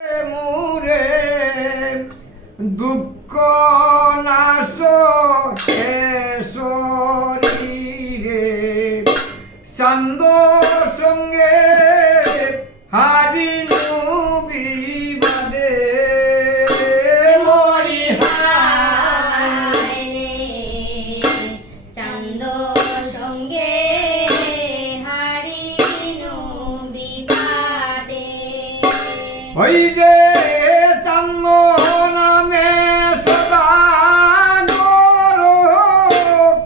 মুরে দুঃখ নাশ শরীরে চান্দ সঙ্গে হারিন বিবাদে মরি হায় চান্দ সঙ্গে হারিনু বিবাদে ওই যে চান্দ নামে সদাগর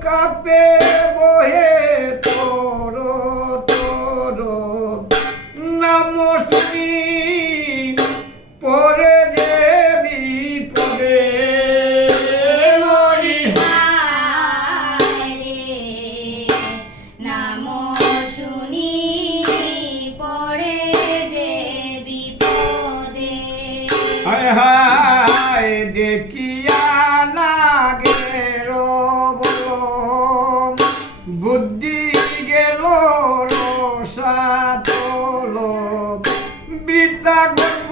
কাপে বহে তোর তোর নাম শুনি পরে যে বিপদে মরি হায় নাম শুনি পড়ে যে বিপদে হায় হায় দেখিয়া লাগে বুদ্ধি গেল রসাতল বৃদ্ধা করব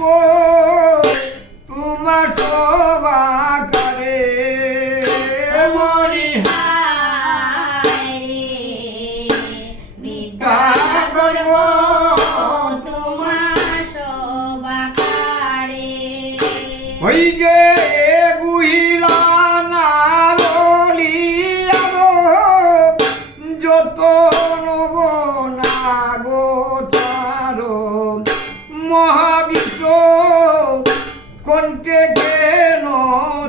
তোমার সবাকারে মরি হায় বৃদ্ধা করব তোমার সবাকারে ওই যে গুহিলা নারলিয়ার যত নব নাগোচার মহাবিশ্ব কণ্ঠে কেন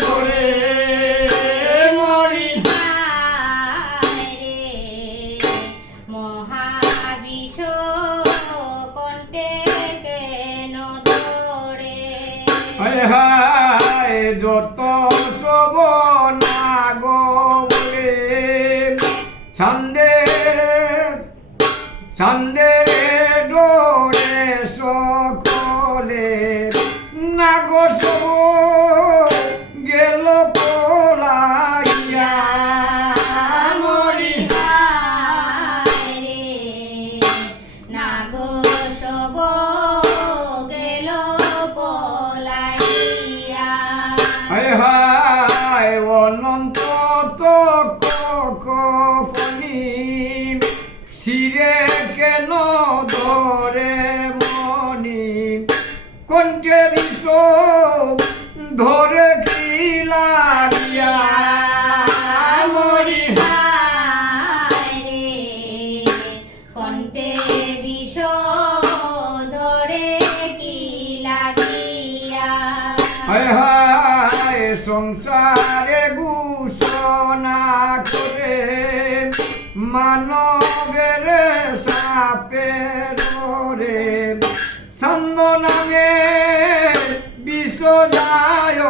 ধরে মরি হায় মহাবিশ্ব কণ্ঠে কেন ধরে হায় হায় যত সব নাগ বলে ছান্দে ডোরে সকলে নাগ সব গেল পলাইয়া মরি হায় নাগ সব গেল পলাইয়া হায় হায় অনন্ত কখনি শিরে কেন ধরে মনি কণ্ঠে বিষ ধরে কি লাগিয়া মরি হায় কণ্ঠে বিষ ধরে কি লাগিয়া হায় হায় সংসারে ঘোষণা করে মানবের সাপের রে ছন্দ নামে বিষ যায়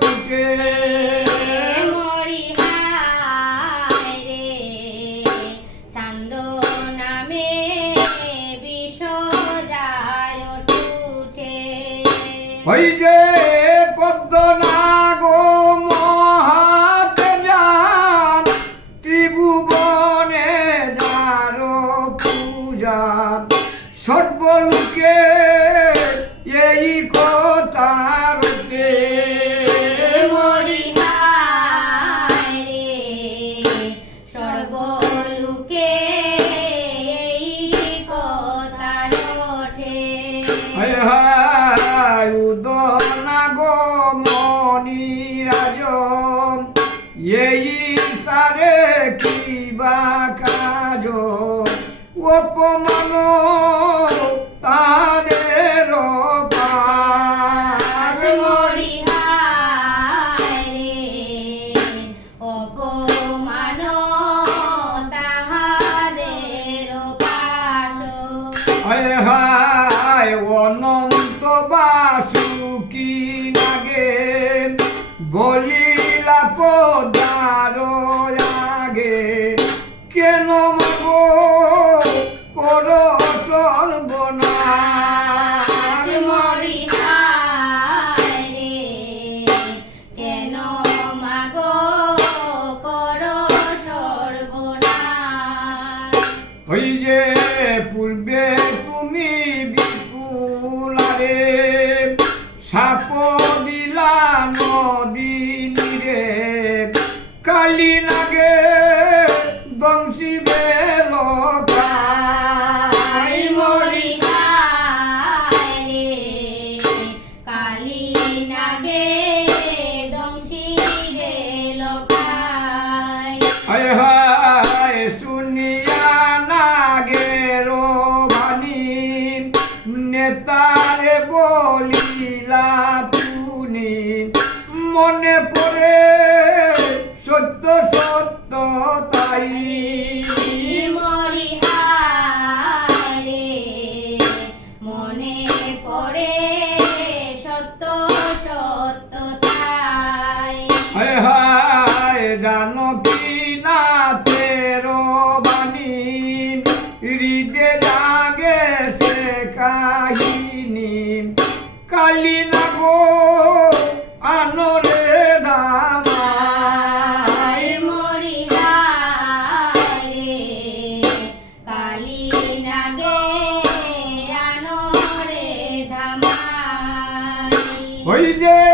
টিকে মরি হায় চান্দ নামে বিষ যায় উঠে ওই যে পদ্মনাগ মহাতে যান ত্রিভুবনে যার পূজা সর্বলোকে এই কথারতে মরি হায় সর্বলোকে এই কথার ওঠে হায় হায় উদনাগ মণিরাজ এই সারে কিবা কাজ অপমান তাদের পার মরি হায় অপমান তাহাদের পাশ হায় হায় অনন্ত বাসুকি লাগে বলিলা পদার আগে কেন মাগো কর সর্বনাশ মরি হায় কেন মাগো কর সর্বনাশ ওই যে পূর্বে তুমি বিপুলারে সাপ দিলা নদী রে কালি লাগে বংশী বেলকা আই মরি হায় রে কালি নাগে দংশি গেল খায় হায় হায় শুনিয়া নাগের বাণী নেতারে বলিলা পুনি মনে পড়ে সত্য সত্য তাই মরি হায় রে মনে পড়ে সত্য সত্য তাই হায় হায় জানকী নাথের বাণী হৃদে লাগে সে কাহিনী কালী নাগো আনরে দামাই আই মরি হায় রে কালি নাগে আনো রে ধামাই ওই যে